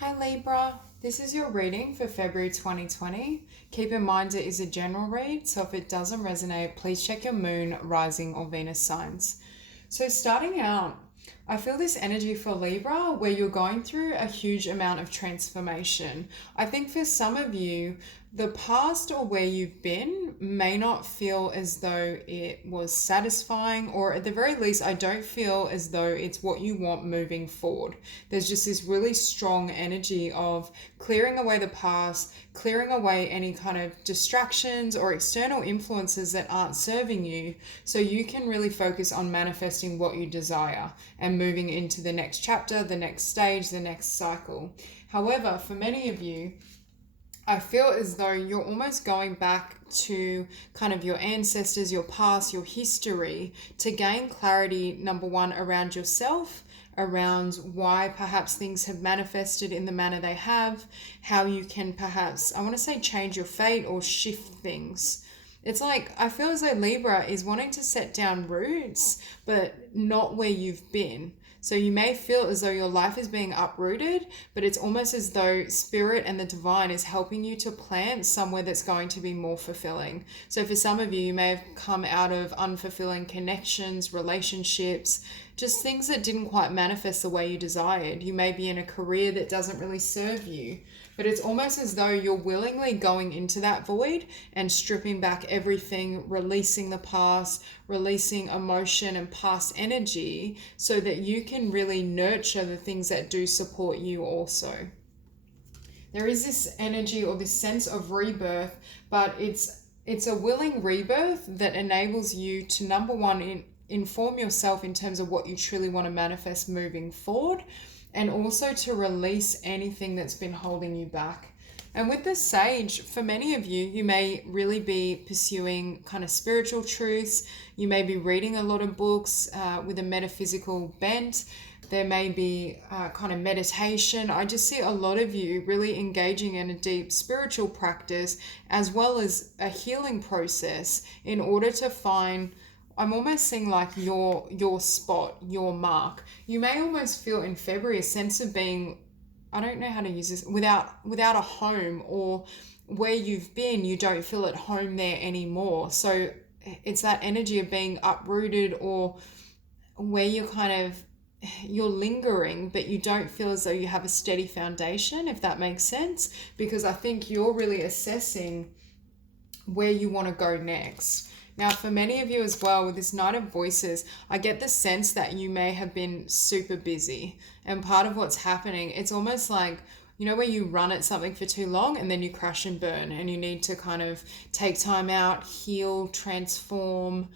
Hi Libra, this is your reading for February 2020. Keep in mind it is a general read, so if it doesn't resonate, please check your moon, rising, or Venus signs. So starting out, I feel this energy for Libra where you're going through a huge amount of transformation. I think for some of you, the past or where you've been may not feel as though it was satisfying, or at the very least, I don't feel as though it's what you want moving forward. There's just this really strong energy of clearing away the past, clearing away any kind of distractions or external influences that aren't serving you, so you can really focus on manifesting what you desire and moving into the next chapter, the next stage, the next cycle. However, for many of you, I feel as though you're almost going back to kind of your ancestors, your past, your history to gain clarity, number one, around yourself, around why perhaps things have manifested in the manner they have, how you can perhaps, I want to say, change your fate or shift things. It's like, I feel as though Libra is wanting to set down roots, but not where you've been. So you may feel as though your life is being uprooted, but it's almost as though spirit and the divine is helping you to plant somewhere that's going to be more fulfilling. So for some of you, you may have come out of unfulfilling connections, relationships, just things that didn't quite manifest the way you desired. You may be in a career that doesn't really serve you, but it's almost as though you're willingly going into that void and stripping back everything, releasing the past, releasing emotion and past energy so that you can really nurture the things that do support you also. There is this energy or this sense of rebirth, but it's a willing rebirth that enables you to, number one, inform yourself in terms of what you truly want to manifest moving forward, and also to release anything that's been holding you back. And with the Sage, for many of you, you may really be pursuing kind of spiritual truths. You may be reading a lot of books with a metaphysical bent. There may be kind of meditation. I just see a lot of you really engaging in a deep spiritual practice as well as a healing process in order to find, I'm almost seeing like your spot, your mark. You may almost feel in February a sense of being, I don't know how to use this, without a home, or where you've been, you don't feel at home there anymore. So it's that energy of being uprooted, or where you're lingering, but you don't feel as though you have a steady foundation, if that makes sense, because I think you're really assessing where you want to go next. Now, for many of you as well, with this Knight of Voices, I get the sense that you may have been super busy. And part of what's happening, it's almost like, you know, where you run at something for too long and then you crash and burn, and you need to kind of take time out, heal, transform.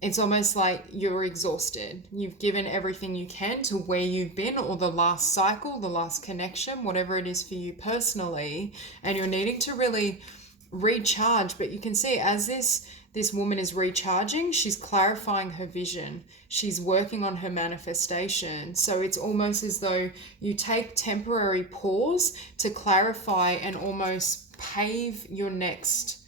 It's almost like you're exhausted. You've given everything you can to where you've been, or the last cycle, the last connection, whatever it is for you personally, and you're needing to really recharge. But you can see as this woman is recharging, she's clarifying her vision, she's working on her manifestation. So it's almost as though you take temporary pause to clarify and almost pave your next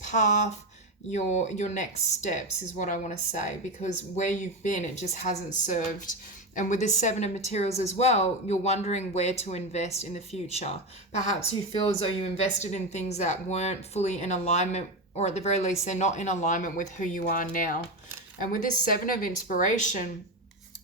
path, your next steps, is what I want to say, because where you've been, it just hasn't served. And with this Seven of Materials as well, you're wondering where to invest in the future. Perhaps you feel as though you invested in things that weren't fully in alignment, or at the very least, they're not in alignment with who you are now. And with this Seven of Inspiration,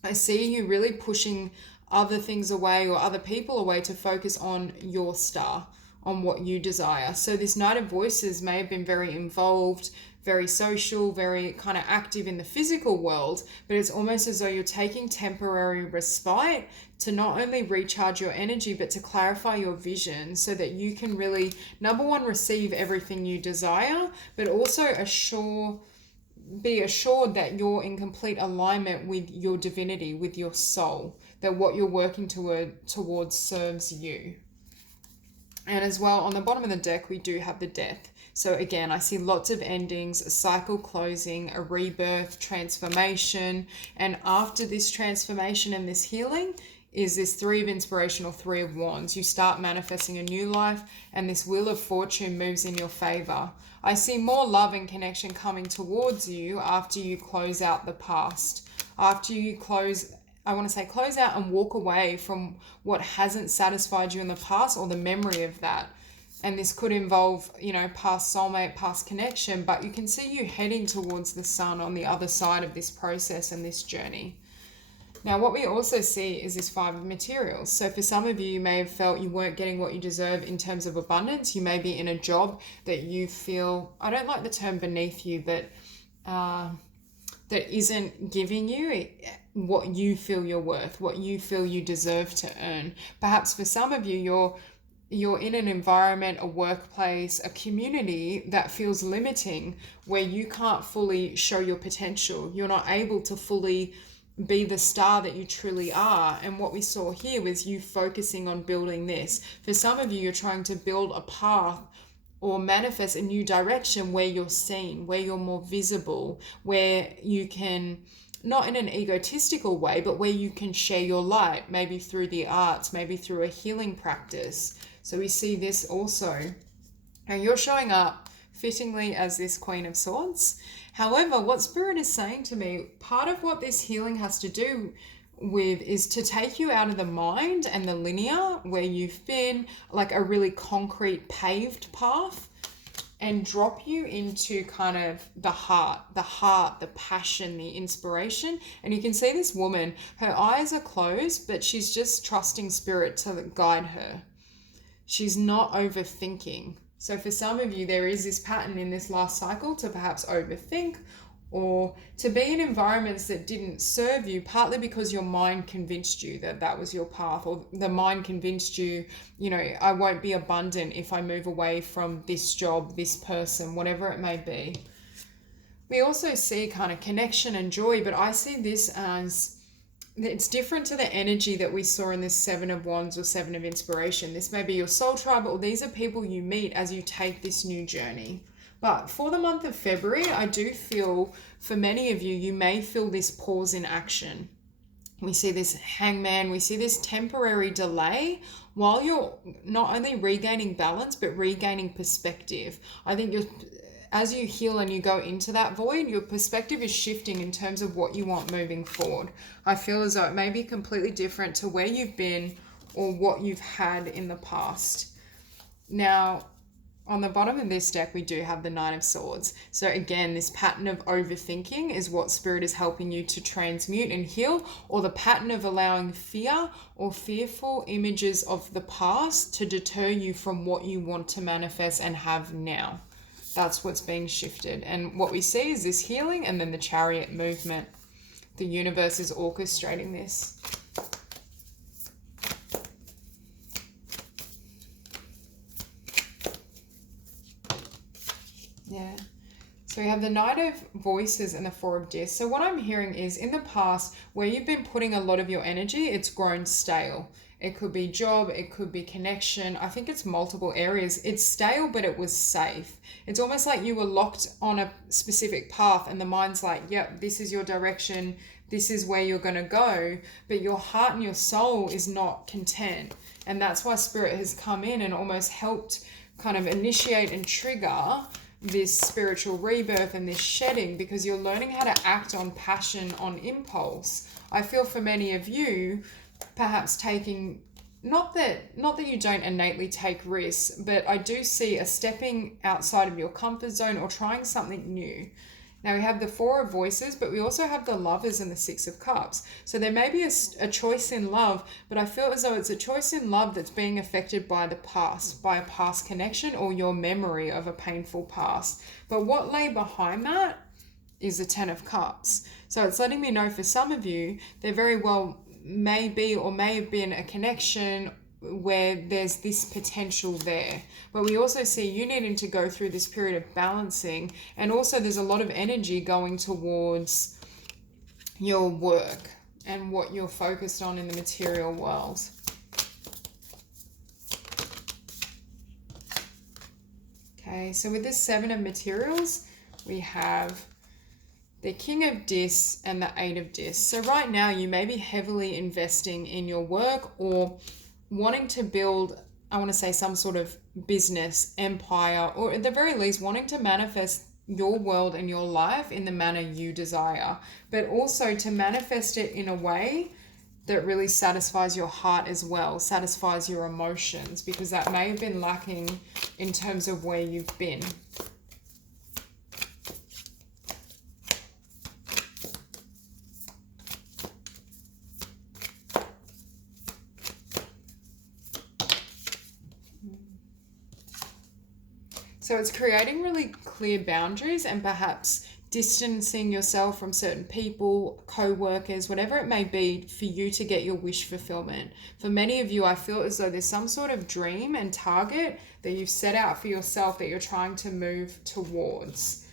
I see you really pushing other things away or other people away to focus on your star, on what you desire. So this Knight of Voices may have been very involved, very social, very kind of active in the physical world, but it's almost as though you're taking temporary respite to not only recharge your energy, but to clarify your vision so that you can really, number one, receive everything you desire, but also be assured that you're in complete alignment with your divinity, with your soul, that what you're working towards serves you. And as well, on the bottom of the deck, we do have the Death. So again, I see lots of endings, a cycle closing, a rebirth, transformation. And after this transformation and this healing is this Three of Inspiration or Three of Wands. You start manifesting a new life, and this Wheel of Fortune moves in your favor. I see more love and connection coming towards you after you close out the past, after you close I want to say close out and walk away from what hasn't satisfied you in the past, or the memory of that. And this could involve, past soulmate, past connection, but you can see you heading towards the sun on the other side of this process and this journey. Now, what we also see is this 5 of materials. So for some of you, you may have felt you weren't getting what you deserve in terms of abundance. You may be in a job that you feel, I don't like the term beneath you, but that isn't giving you what you feel you're worth, what you feel you deserve to earn. Perhaps for some of you, you're in an environment, a workplace, a community that feels limiting, where you can't fully show your potential. You're not able to fully be the star that you truly are. And what we saw here was you focusing on building this. For some of you, you're trying to build a path or manifest a new direction where you're seen, where you're more visible, where you can, not in an egotistical way, but where you can share your light, maybe through the arts, maybe through a healing practice. So we see this also. And you're showing up fittingly as this Queen of Swords. However, what Spirit is saying to me, part of what this healing has to do with is to take you out of the mind and the linear, where you've been like a really concrete paved path, and drop you into kind of the heart, the passion, the inspiration. And you can see this woman, her eyes are closed, but she's just trusting Spirit to guide her. She's not overthinking. So for some of you, there is this pattern in this last cycle to perhaps overthink, or to be in environments that didn't serve you, partly because your mind convinced you that that was your path, or the mind convinced you, I won't be abundant if I move away from this job, this person, whatever it may be. We also see kind of connection and joy, but I see this as it's different to the energy that we saw in this 7 of Wands or 7 of Inspiration. This may be your soul tribe, or these are people you meet as you take this new journey. But for the month of February, I do feel for many of you, you may feel this pause in action. We see this Hangman, we see this temporary delay while you're not only regaining balance, but regaining perspective. I think as you heal and you go into that void, your perspective is shifting in terms of what you want moving forward. I feel as though it may be completely different to where you've been or what you've had in the past. Now, on the bottom of this deck, we do have the 9 of Swords. So again, this pattern of overthinking is what Spirit is helping you to transmute and heal, or the pattern of allowing fear or fearful images of the past to deter you from what you want to manifest and have now. That's what's being shifted. And what we see is this healing and then the Chariot movement. The universe is orchestrating this. Yeah. So we have the Knight of Voices and the 4 of Discs. So what I'm hearing is, in the past, where you've been putting a lot of your energy, it's grown stale. It could be job, it could be connection. I think it's multiple areas. It's stale, but it was safe. It's almost like you were locked on a specific path and the mind's like, yep, this is your direction. This is where you're going to go. But your heart and your soul is not content. And that's why Spirit has come in and almost helped kind of initiate and trigger this spiritual rebirth and this shedding, because you're learning how to act on passion, on impulse. I feel for many of you, perhaps taking, not that you don't innately take risks, but I do see a stepping outside of your comfort zone or trying something new. Now we have the 4 of Voices, but we also have the Lovers and the 6 of Cups. So there may be a choice in love, but I feel as though it's a choice in love that's being affected by the past, by a past connection or your memory of a painful past. But what lay behind that is the 10 of Cups. So it's letting me know for some of you, there very well may be or may have been a connection where there's this potential there. But we also see you needing to go through this period of balancing, and also there's a lot of energy going towards your work and what you're focused on in the material world. Okay, so with this 7 of materials, we have the King of Discs and the 8 of Discs. So right now you may be heavily investing in your work or wanting to build, I want to say, some sort of business empire, or at the very least wanting to manifest your world and your life in the manner you desire, but also to manifest it in a way that really satisfies your heart as well, satisfies your emotions, because that may have been lacking in terms of where you've been. So it's creating really clear boundaries and perhaps distancing yourself from certain people, co-workers, whatever it may be, for you to get your wish fulfillment. For many of you, I feel as though there's some sort of dream and target that you've set out for yourself that you're trying to move towards.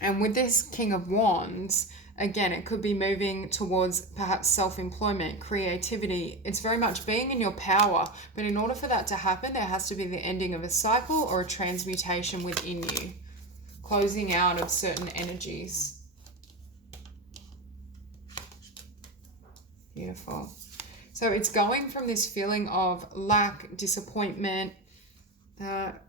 And with this King of Wands, again, it could be moving towards perhaps self-employment, creativity. It's very much being in your power. But in order for that to happen, there has to be the ending of a cycle or a transmutation within you. Closing out of certain energies. Beautiful. So it's going from this feeling of lack, disappointment,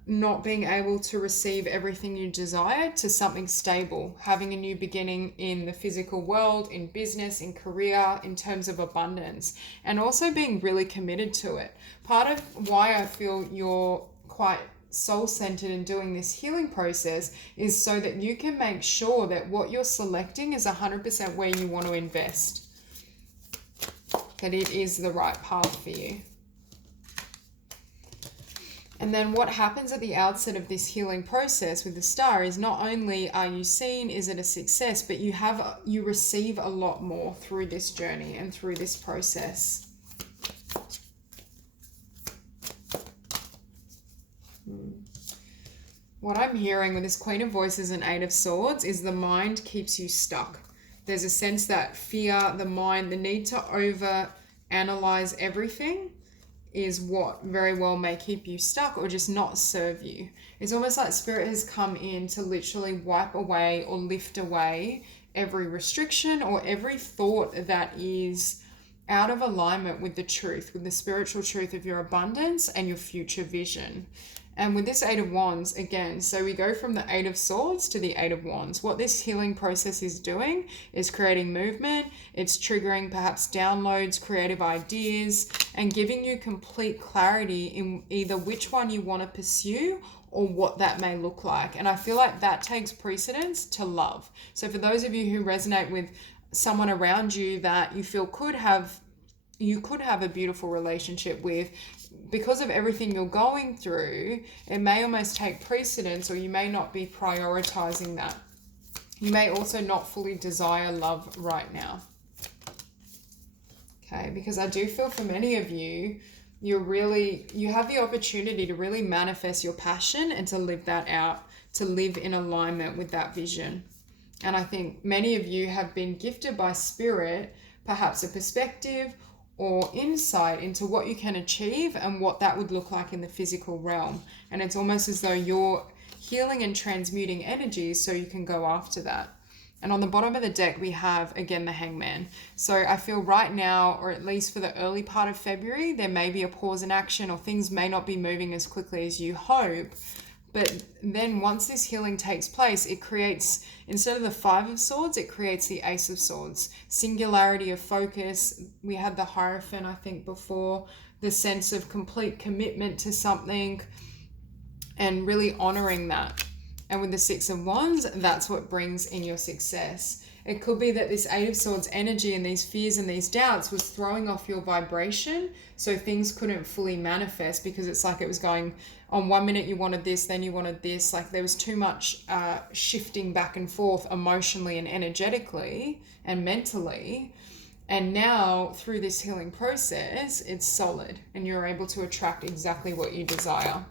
not being able to receive everything you desire to something stable, having a new beginning in the physical world, in business, in career, in terms of abundance, and also being really committed to it. Part of why I feel you're quite soul-centered in doing this healing process is so that you can make sure that what you're selecting is 100% where you want to invest, that it is the right path for you. And then what happens at the outset of this healing process with the star is not only are you seen, is it a success, but you receive a lot more through this journey and through this process. What I'm hearing with this Queen of Voices and Eight of Swords is the mind keeps you stuck. There's a sense that fear, the mind, the need to over-analyze everything is what very well may keep you stuck or just not serve you. It's almost like Spirit has come in to literally wipe away or lift away every restriction or every thought that is out of alignment with the truth, with the spiritual truth of your abundance and your future vision. And with this Eight of Wands, again, so we go from the Eight of Swords to the Eight of Wands. What this healing process is doing is creating movement. It's triggering perhaps downloads, creative ideas, and giving you complete clarity in either which one you want to pursue or what that may look like. And I feel like that takes precedence to love. So for those of you who resonate with someone around you that you feel you could have a beautiful relationship with, because of everything you're going through, it may almost take precedence, or you may not be prioritizing that. You may also not fully desire love right now. Okay, because I do feel for many of you, you have the opportunity to really manifest your passion and to live that out, to live in alignment with that vision. And I think many of you have been gifted by Spirit, perhaps a perspective or insight into what you can achieve and what that would look like in the physical realm. And it's almost as though you're healing and transmuting energies so you can go after that. And on the bottom of the deck, we have, again, the Hangman. So I feel right now, or at least for the early part of February, there may be a pause in action or things may not be moving as quickly as you hope. But then once this healing takes place, it creates, instead of the Five of Swords, it creates the Ace of Swords. Singularity of focus. We had the Hierophant, I think, before. The sense of complete commitment to something and really honoring that. And with the Six of Wands, that's what brings in your success. It could be that this Eight of Swords energy and these fears and these doubts was throwing off your vibration, so things couldn't fully manifest because it's like it was going on 1 minute you wanted this, then you wanted this. Like there was too much shifting back and forth emotionally and energetically and mentally. And now through this healing process, it's solid and you're able to attract exactly what you desire.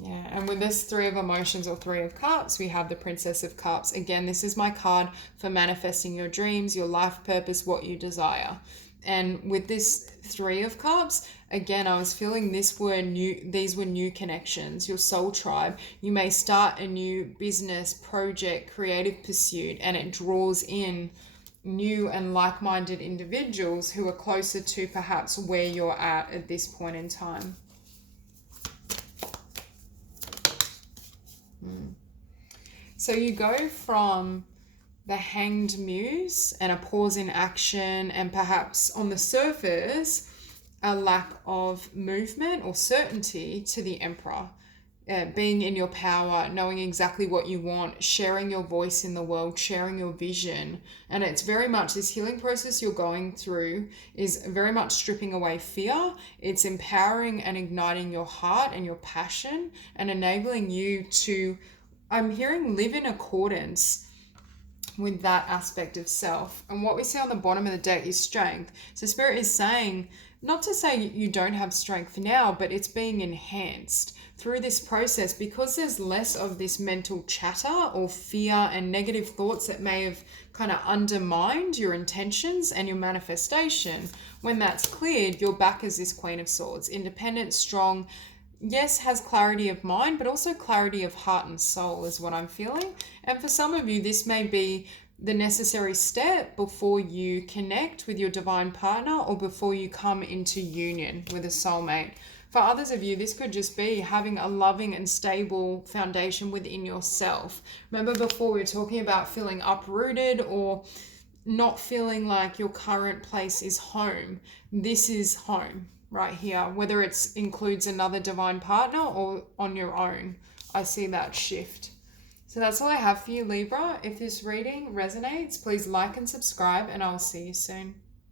Yeah, and with this Three of Emotions or Three of Cups, we have the Princess of Cups. Again, this is my card for manifesting your dreams, your life purpose, what you desire. And with this Three of Cups, again, I was feeling these were new connections, your soul tribe. You may start a new business, project, creative pursuit, and it draws in new and like-minded individuals who are closer to perhaps where you're at this point in time. So you go from the Hanged Muse and a pause in action, and perhaps on the surface a lack of movement or certainty, to the Emperor. Being in your power, knowing exactly what you want, sharing your voice in the world, sharing your vision. And it's very much this healing process you're going through is very much stripping away fear. It's empowering and igniting your heart and your passion and enabling you to, I'm hearing, live in accordance with that aspect of self. And what we see on the bottom of the deck is strength. So Spirit is saying, not to say you don't have strength now, but it's being enhanced through this process, because there's less of this mental chatter or fear and negative thoughts that may have kind of undermined your intentions and your manifestation. When that's cleared, you're back as this Queen of Swords, independent, strong, yes, has clarity of mind, but also clarity of heart and soul is what I'm feeling. And for some of you, this may be the necessary step before you connect with your divine partner or before you come into union with a soulmate. For others of you, this could just be having a loving and stable foundation within yourself. Remember before we were talking about feeling uprooted or not feeling like your current place is home. This is home right here, whether it includes another divine partner or on your own. I see that shift. So that's all I have for you, Libra. If this reading resonates, please like and subscribe, and I'll see you soon.